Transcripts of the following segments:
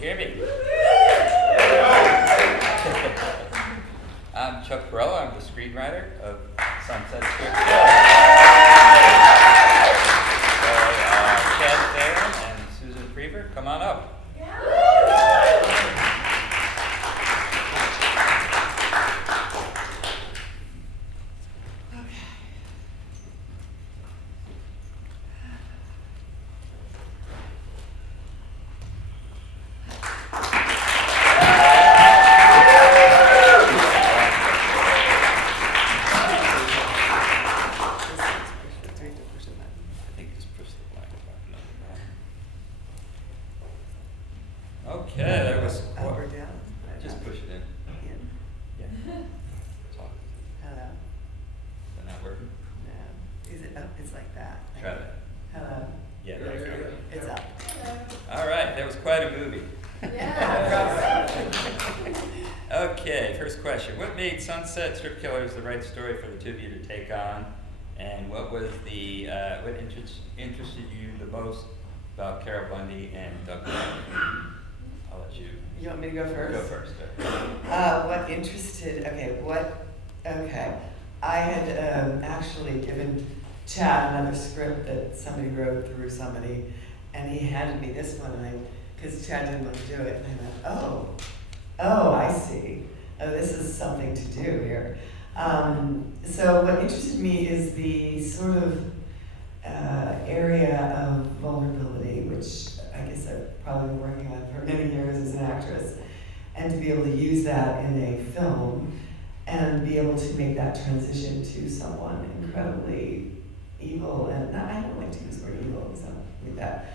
hear me? I'm Chuck Parello. I'm the screenwriter of Sunset Strip. Chad Ferrin and Susan Priver, come on up. Okay, that was Up or down? just push it in. Yeah. Talk. Hello? Is that not working? No. Is it up? It's like that. Try that. Hello? Yeah, there we go. It's up. All right, that was quite a movie. Okay, first question. What made Sunset Strip Killers the right story for the two of you to take on? And what was the what interested you the most about Carol Bundy and Doug Bundy? I'll let you You want me to go first? go first. What interested, okay. I had actually given Chad another script that somebody wrote through somebody, and he handed me this one, because Chad didn't want to do it, and I went, oh, I see. Oh, this is something to do here. So what interested me is the sort of area of vulnerability, which I guess I've probably been working on for many years as an actress, and to be able to use that in a film and be able to make that transition to someone incredibly evil, and I don't like to use the word evil, something like that,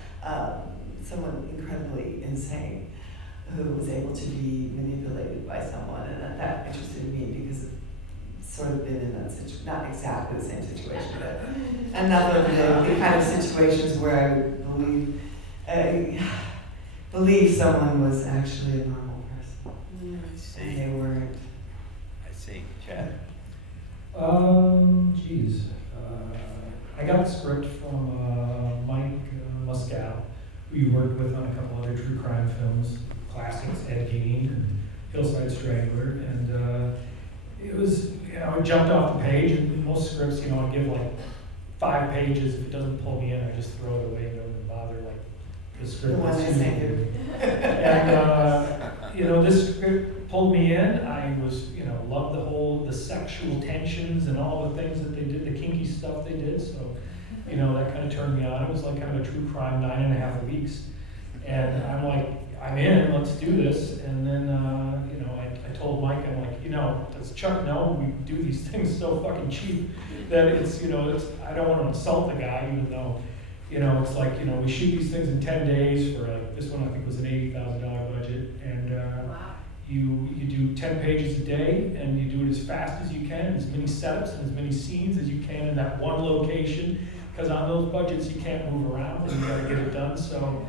someone incredibly insane who was able to be manipulated by someone, and that interested me because I've sort of been in that situation, not exactly the same situation, but enough of the kind of situations where I would believe someone was actually a normal person, and they weren't. I see. Chad? I got the script from Mike Muscal, who you worked with on a couple other true crime films, classics, Ed Gein and Hillside Strangler, and it was, it jumped off the page, and most scripts, I give like 5 pages. If it doesn't pull me in, I just throw it away and don't even bother, like, the script. The one I sent you. And, this script pulled me in. I was, loved the sexual tensions and all the things that they did, the kinky stuff they did. So, that kind of turned me on. It was like kind of a true crime 9.5 weeks. And I'm like, I'm in, let's do this. And then, I told Mike, I'm like, does Chuck know we do these things so fucking cheap that it's, I don't want to insult the guy, even though, it's like, we shoot these things in 10 days for like, this one I think was an $80,000 budget. And Wow. you do 10 pages a day, and you do it as fast as you can, as many setups and as many scenes as you can in that one location. Because on those budgets, you can't move around, and you got to get it done. So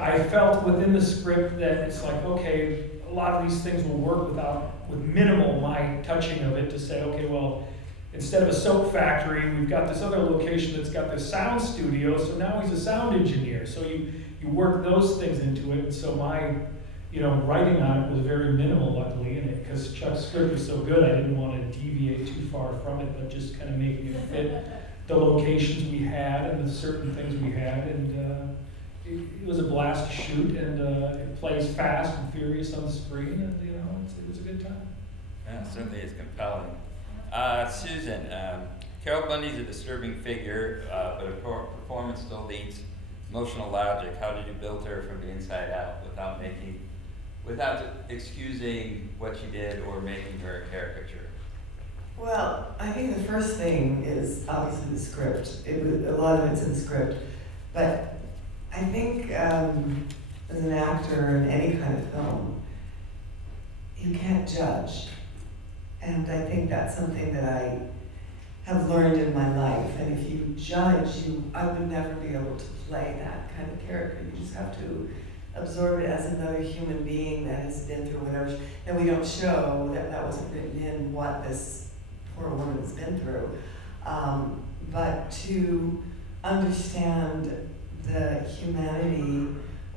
I felt within the script that it's like, okay, a lot of these things will work with minimal my touching of it, to say, okay, well, instead of a soap factory, we've got this other location that's got this sound studio, so now he's a sound engineer. So you work those things into it. And so my, writing on it was very minimal, luckily, in it, because Chuck's script was so good, I didn't want to deviate too far from it, but just kind of making it fit the locations we had and the certain things we had, and it was a blast to shoot, and it plays fast and furious on the screen, and it was a good time. Yeah, certainly is compelling. Susan, Carol Bundy's a disturbing figure, but her performance still needs emotional logic. How did you build her from the inside out without excusing what she did or making her a caricature? Well, I think the first thing is obviously the script. A lot of it's in the script, but I think as an actor in any kind of film, you can't judge, and I think that's something that I have learned in my life. And if you judge, I would never be able to play that kind of character. You just have to absorb it as another human being that has been through whatever. And we don't show that wasn't written in what this poor woman has been through, but to understand the humanity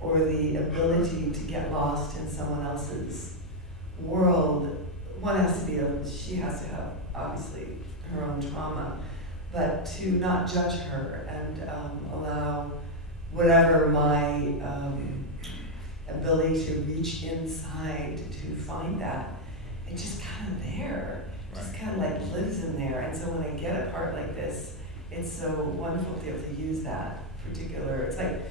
or the ability to get lost in someone else's world. She has to have, obviously, her own trauma, but to not judge her and allow whatever my ability to reach inside to find that, it's just kind of there, just kind of like lives in there. And so when I get a part like this, it's so wonderful to be able to use that particular, it's like,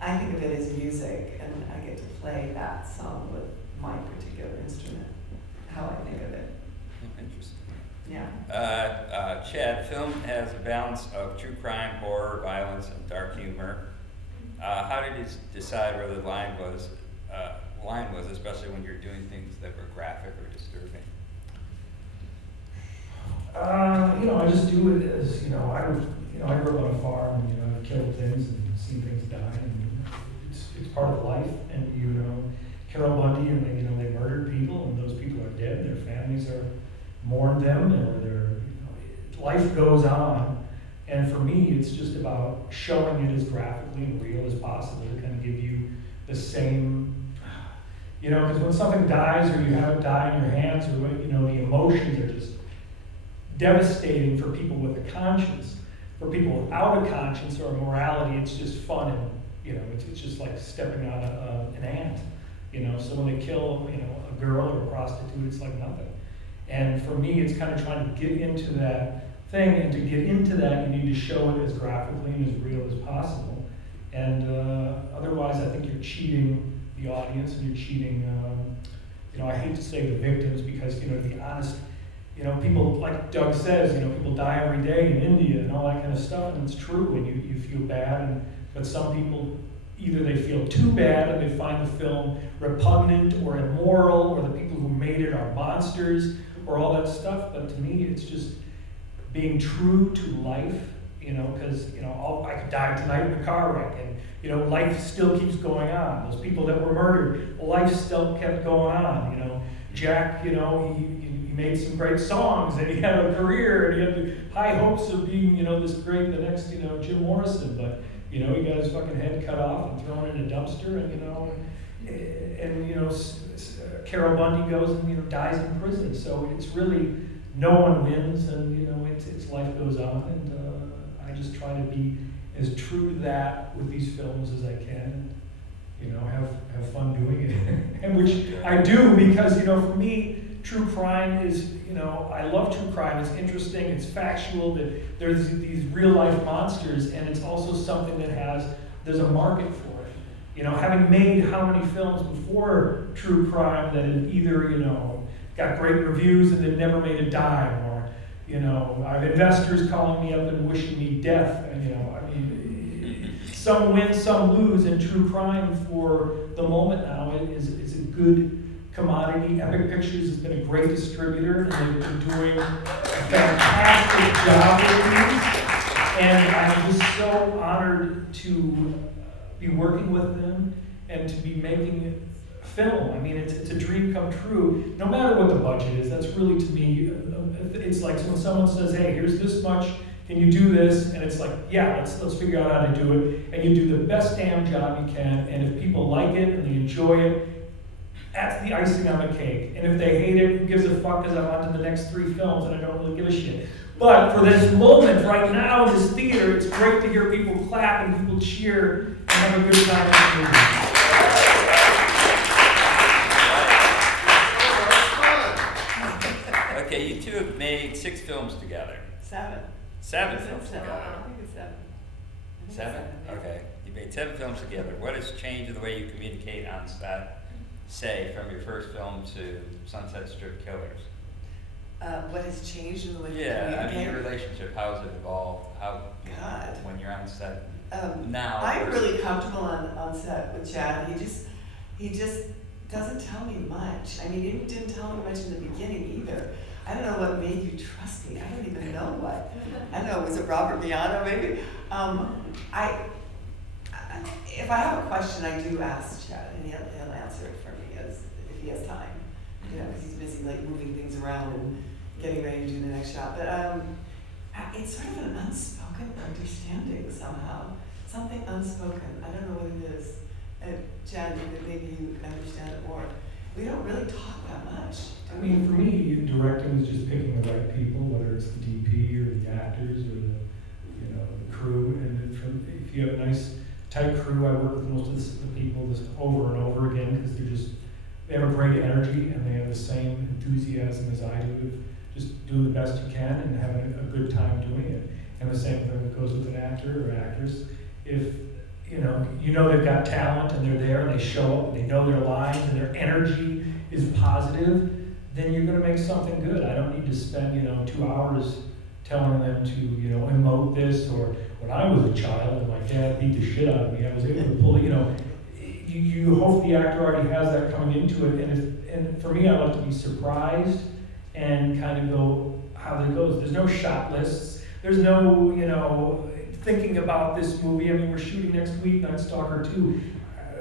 I think of it as music, and I get to play that song with my particular instrument, how I think of it. Interesting. Yeah. Chad, film has a balance of true crime, horror, violence, and dark humor. How did you decide where the line was, especially when you're doing things that were graphic or disturbing? I just do it as, I grew up on a farm, and, I've killed things and seen things die, and it's part of life. And, Carol Bundy, and they murdered people, and those people are dead, their families are mourn them, or life goes on. And for me, it's just about showing it as graphically and real as possible to kind of give you the same, because when something dies or you have it die in your hands, or the emotions are just devastating for people with a conscience. For people without a conscience or a morality, it's just fun, and it's just like stepping on an ant. So when they kill a girl or a prostitute, it's like nothing. And for me, it's kind of trying to get into that thing, and to get into that, you need to show it as graphically and as real as possible. And otherwise, I think you're cheating the audience, and you're cheating. I hate to say the victims, because to be honest, people, like Doug says, people die every day in India and all that kind of stuff, and it's true, and you feel bad, but some people, either they feel too bad and they find the film repugnant or immoral, or the people who made it are monsters, or all that stuff. But to me, it's just being true to life, because, I could die tonight in a car wreck, and, life still keeps going on. Those people that were murdered, life still kept going on, Jack, he made some great songs, and he had a career, and he had the high hopes of being, the next, Jim Morrison, but, he got his fucking head cut off and thrown in a dumpster, and Carol Bundy goes and, dies in prison. So it's really, no one wins, and, it's life goes on, and I just try to be as true to that with these films as I can, have fun doing it, and which I do, because, for me, true crime is, I love true crime. It's interesting, it's factual, that there's these real life monsters, and it's also something that there's a market for it. Having made how many films before true crime that have either, got great reviews and then never made a dime, or, I have investors calling me up and wishing me death, and, some win, some lose, and true crime for the moment now is a good commodity. Epic Pictures has been a great distributor, and they've been doing a fantastic job with these. And I'm just so honored to be working with them and to be making film. It's a dream come true, no matter what the budget is. That's really, to me, it's like when someone says, hey, here's this much, can you do this? And it's like, yeah, let's figure out how to do it. And you do the best damn job you can, and if people like it and they enjoy it, that's the icing on the cake. And if they hate it, who gives a fuck, because I'm on to the next 3 films and I don't really give a shit. But for this moment right now in this theater, it's great to hear people clap and people cheer and have a good time in the movie. Okay, you two have made 6 films together. 7. 7 films together. I think it's 7. 7? Okay. You made 7 films together. What has changed in the way you communicate on set, say, from your first film to Sunset Strip Killers? What has changed in the way you Yeah, communicate? your relationship, how has it evolved? God. When you're on set now? I'm really comfortable on set with Chad. He just doesn't tell me much. He didn't tell me much in the beginning either. I don't know what made you trust me. I don't even know what. I don't know, was it Robert Miano maybe? If I have a question, I do ask Chad, and he'll answer it for me if he has time. Because he's busy moving things around and getting ready to do the next shot. But it's sort of an unspoken understanding somehow. Something unspoken. I don't know what it is. Chad, maybe you understand it more. We don't really talk that much. I mean, for me, directing is just picking the right people, whether it's the DP or the actors or the crew. And if you have a nice, tight crew, I work with most of the people just over and over again because they have a great energy and they have the same enthusiasm as I do of just doing the best you can and having a good time doing it. And the same thing that goes with an actor or actress. If you know they've got talent and they're there and they show up and they know their lines and their energy is positive, then you're going to make something good. I don't need to spend 2 hours telling them to emote this, or when I was a child and my dad beat the shit out of me, I was able to pull you hope the actor already has that coming into it, and for me, I like to be surprised and kind of go how it goes. There's no shot lists. There's no thinking about this movie. I mean, we're shooting next week, Night Stalker 2.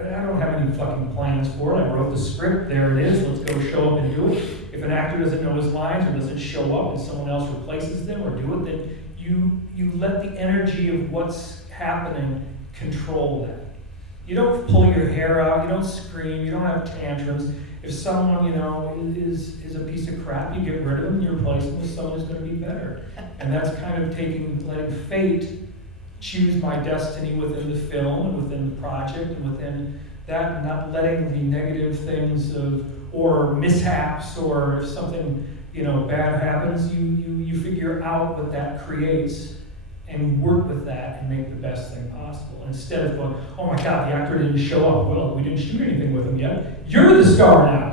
I don't have any fucking plans for it. I wrote the script, there it is, let's go show up and do it. If an actor doesn't know his lines or doesn't show up and someone else replaces them or do it, then you let the energy of what's happening control that. You don't pull your hair out, you don't scream, you don't have tantrums. If someone, is a piece of crap, you get rid of them and you replace them with someone who's going to be better. And that's kind of letting fate choose my destiny within the film and within the project and within that, not letting the negative things or mishaps, or if something bad happens, you figure out what that creates and work with that and make the best thing possible. Instead of going, oh my God, the actor didn't show up. Well, we didn't shoot anything with him yet. You're the star now.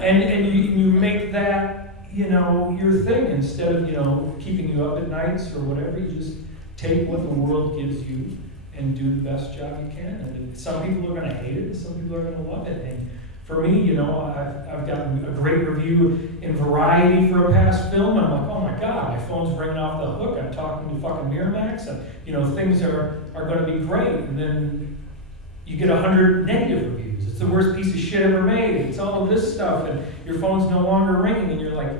and you make that, your thing instead of, keeping you up at nights or whatever. You just take what the world gives you and do the best job you can. And some people are going to hate it and some people are going to love it. And for me, I've gotten a great review in Variety for a past film, and I'm like, oh my God, my phone's ringing off the hook. I'm talking to fucking Miramax, and things are going to be great. And then you get 100 negative reviews. It's the worst piece of shit ever made. It's all of this stuff, and your phone's no longer ringing, and you're like,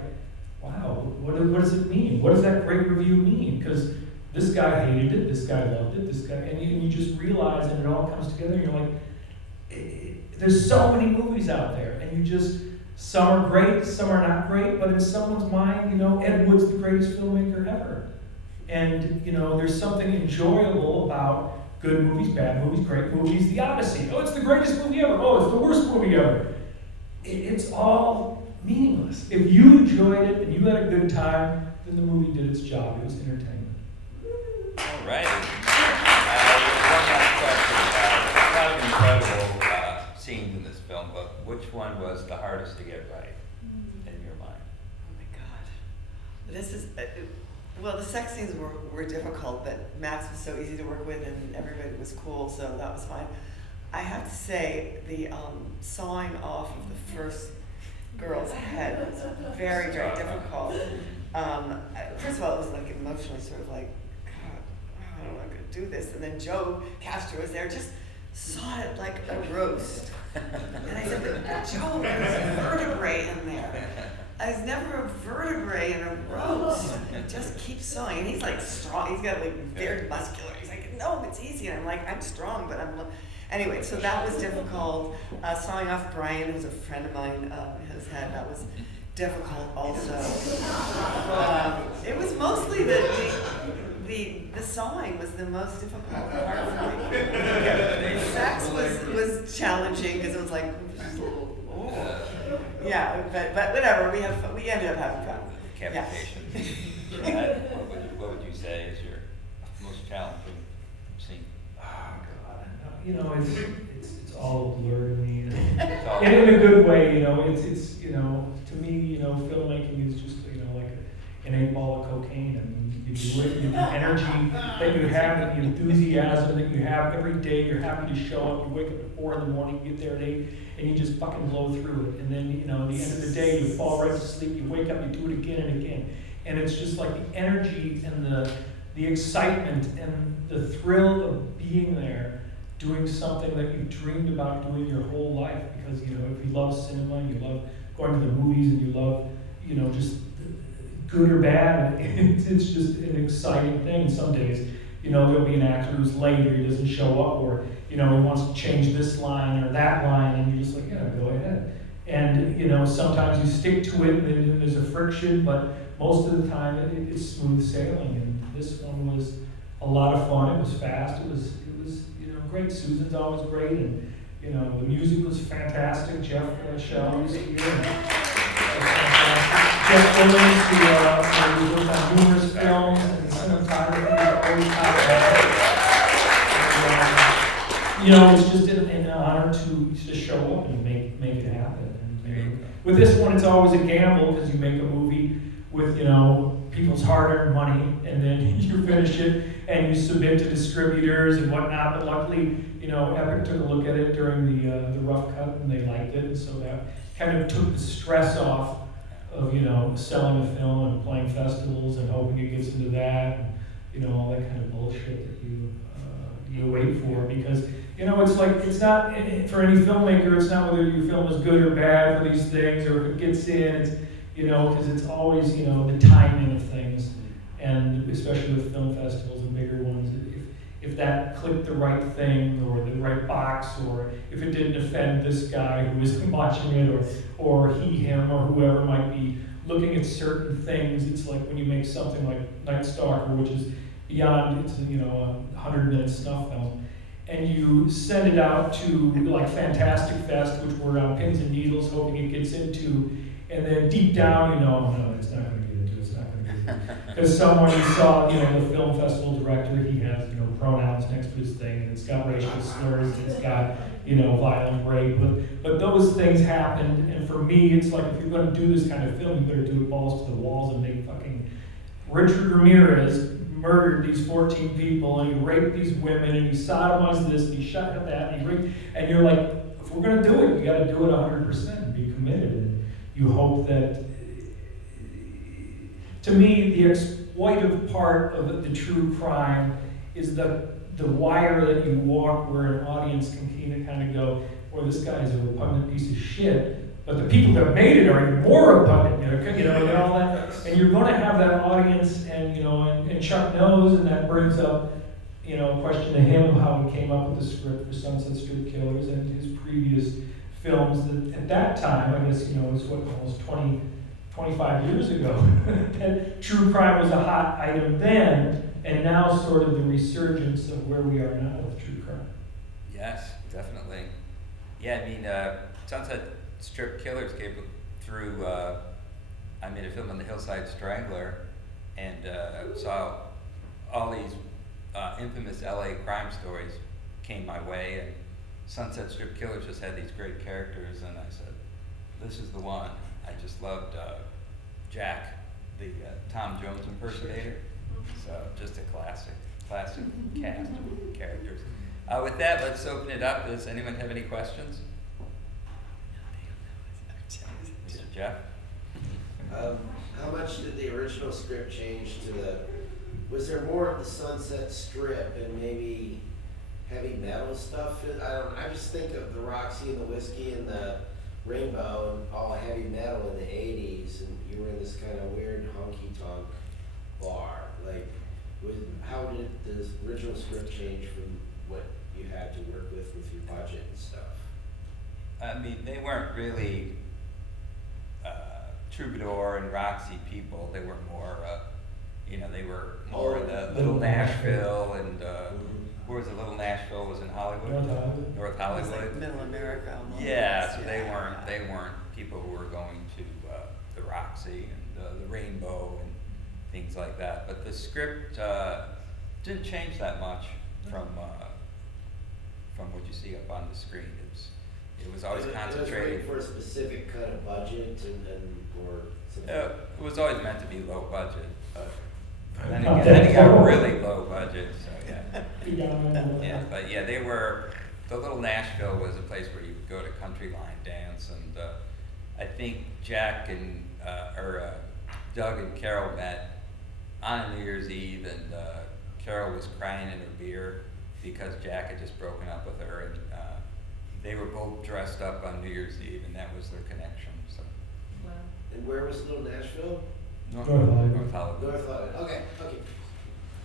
wow, what does it mean? What does that great review mean? Because this guy hated it, this guy loved it, this guy, and you just realize, and it all comes together, and you're like, there's so many movies out there, and some are great, some are not great, but in someone's mind, Ed Wood's the greatest filmmaker ever. And, there's something enjoyable about good movies, bad movies, great movies, The Odyssey. Oh, it's the greatest movie ever. Oh, it's the worst movie ever. It's all meaningless. If you enjoyed it and you had a good time, then the movie did its job. It was entertainment. All right. One last question. A lot of incredible scenes in this film, but which one was the hardest to get right in your mind? Oh my God. This is, well, the sex scenes were difficult, but Max was so easy to work with and everybody was cool, so that was fine. I have to say, the sawing off of the first girl's head was very, very difficult. First of all, it was like emotionally sort of like, God, I don't know if I'm going to do this. And then Joe Castro was there, just saw it like a roast. And I said, but Joe, there's vertebrae in there. There's never a vertebrae in a roast. Just keep sawing. And he's like strong. He's got like very muscular. He's like, no, it's easy. And I'm like, I'm strong, but I'm. Anyway, so that was difficult. Sawing off Brian, who's a friend of mine, his head, that was difficult also. It was mostly the sawing was the most difficult part for me. The sex was challenging because it was like, yeah, but whatever. We ended up having fun. Cavitation. Yeah. What would you say is your most challenging scene? Oh God, it's all a blur to me. It's all And in a good way, it's to me, filmmaking is just like an 8 ball of cocaine. I mean, you do it, the energy that you have, the enthusiasm that you have every day. You're happy to show up. You wake up at 4 in the morning, you get there at 8, and you just fucking blow through it. And then at the end of the day, you fall right to sleep. You wake up, you do it again and again. And it's just like the energy and the excitement and the thrill of being there, doing something that you've dreamed about doing your whole life. Because if you love cinema, you love going to the movies, and you love just good or bad, it's just an exciting thing. Some days, you know, there'll be an actor who's late or he doesn't show up, or, you know, he wants to change this line or that line, and you're just like, yeah, go ahead. And, you know, sometimes you stick to it and then there's a friction, but most of the time it's smooth sailing. And this one was a lot of fun. It was fast. It was, you know, great. Susan's always great, and, you know, the music was fantastic. Jeff Shell was here. Jeff Williams, who worked on numerous films, and the cinematography was always top. You know, it's just an honor to show up and make it happen. And, you know, with this one, it's always a gamble because you make a movie with, you know, people's hard-earned money, and then you finish it and you submit to distributors and whatnot. But luckily, you know, Epic took a look at it during the rough cut and they liked it, and so that kind of took the stress off of, you know, selling a film and playing festivals and hoping it gets into that, and, you know, all that kind of bullshit that you wait for. Because, you know, it's like, it's not, for any filmmaker, it's not whether your film is good or bad for these things, or if it gets in, it's, you know, because it's always, you know, the timing of things, and especially with film festivals and bigger ones, if that clicked the right thing, or the right box, or if it didn't offend this guy who is watching it, or he, him, or whoever might be looking at certain things. It's like when you make something like Night Stalker, which is beyond, it's, you know, a 100-minute snuff film, and you send it out to like Fantastic Fest, which we're on pins and needles hoping it gets into, and then deep down, you know, no, it's not going to get into, it's not going to get into. Because someone saw, you know, the film festival director, he has, you know, pronouns next to his thing, and it's got racial slurs, and it's got, you know, violent rape, but those things happened, and for me, it's like, if you're going to do this kind of film, you better do it balls to the walls and make fucking Richard Ramirez murdered these 14 people, and he raped these women, and he sodomized this, and he shot at that, and he raped, and you're like, if we're going to do it, you got to do it 100% and be committed. And you hope that, to me, the exploitive part of the true crime is the wire that you walk where an audience can kind of go, well, this guy is a repugnant piece of shit, but the people that made it are even more repugnant, you know, and all that. And you're going to have that audience, and, you know, and Chuck knows, and that brings up, you know, a question to him of how he came up with the script for Sunset Strip Killers and his previous films that at that time, I guess, you know, it was what, almost 25 years ago, that true crime was a hot item then, and now sort of the resurgence of where we are now with true crime. Yes, definitely. Yeah, I mean, Sunset Strip Killers came through, I made a film on the Hillside Strangler, and saw all these infamous LA crime stories came my way, and Sunset Strip Killers just had these great characters, and I said, this is the one. I just loved Jack, the Tom Jones impersonator. So just a classic cast of characters. With that, let's open it up. Does anyone have any questions? Mr. Jeff? How much did the original script change was there more of the Sunset Strip and maybe heavy metal stuff? I just think of the Roxy and the Whiskey and the Rainbow and all heavy metal in the 80s, and you were in this kind of weird honky-tonk bar. Like, how did the original script change from what you had to work with your budget and stuff? I mean, they weren't really Troubadour and Roxy people. They were more, you know, they were more in the Little Nashville, and where was it? Little Nashville was in Hollywood. North Hollywood. It was like Middle America almost. Yeah, so they weren't people who were going to the Roxy and the Rainbow and things like that. But the script didn't change that much from what you see up on the screen. It was always concentrated. It was for a specific kind of budget or something. It was always meant to be low budget, but then it got really low budget. So yeah. But yeah, the Little Nashville was a place where you would go to country line dance, and I think Jack and Doug and Carol met on a New Year's Eve, and Carol was crying in her beer because Jack had just broken up with her, and they were both dressed up on New Year's Eve, and that was their connection. So. Wow. And where was Little Nashville? North Hollywood. North Hollywood. Okay.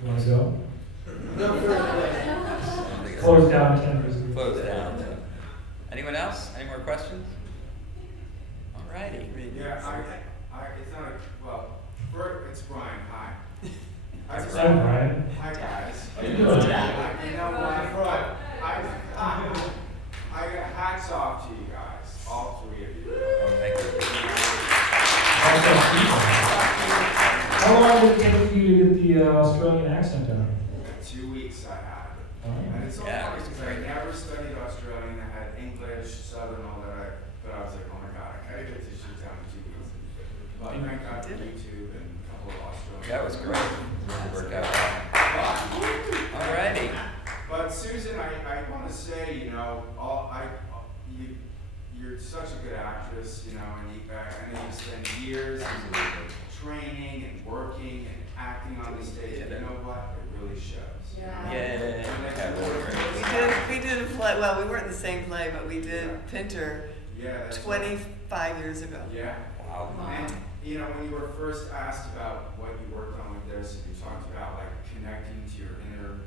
You want to go? No further. Close down tenders. Close down. So. Anyone else? Any more questions? All righty. Yeah, it's not well, it's Brian, hi. Hi, Brian. Hi, guys. How you doing? You know what, I got hats off to you guys, all three of you. Oh, thank you. How long did it take for you to get the Australian accent down? 2 weeks I had. Oh. And it's all Yeah, funny it was because I great. never studied Australian. I had English, Southern, all that. But I was like, oh my God, I gotta get this shit down in 2 weeks. But thank God for YouTube and a couple of Australian. That was great. It worked out well. All righty. But Susan, I want to say, you know, you're such a good actress, you know, and I know you spend years training and working and acting on the stage. You know what? It really shows. Yeah. We did a play, well, we weren't in the same play, but we did Pinter Yeah. That's 25 years ago. Yeah. Wow. And, you know, when you were first asked about what you worked on with this, and you talked about like connecting to your inner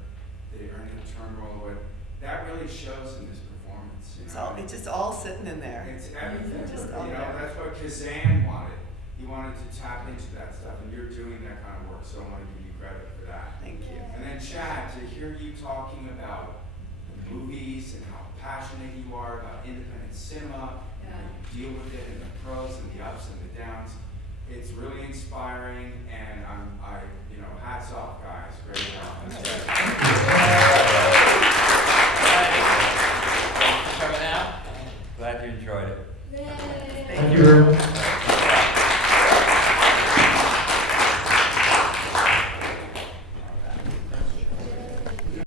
terminal, what that really shows in this performance. You know? It's just all sitting in there. It's everything. Just You all know, there. that's what Kazan wanted. He wanted to tap into that stuff, and you're doing that kind of work, so I want to give you credit for that. Thank you. And then Chad, to hear you talking about the movies and how passionate you are about independent cinema, and how you deal with it and the pros and the ups and the downs, it's really inspiring, and hats off, guys. Great job. That's right.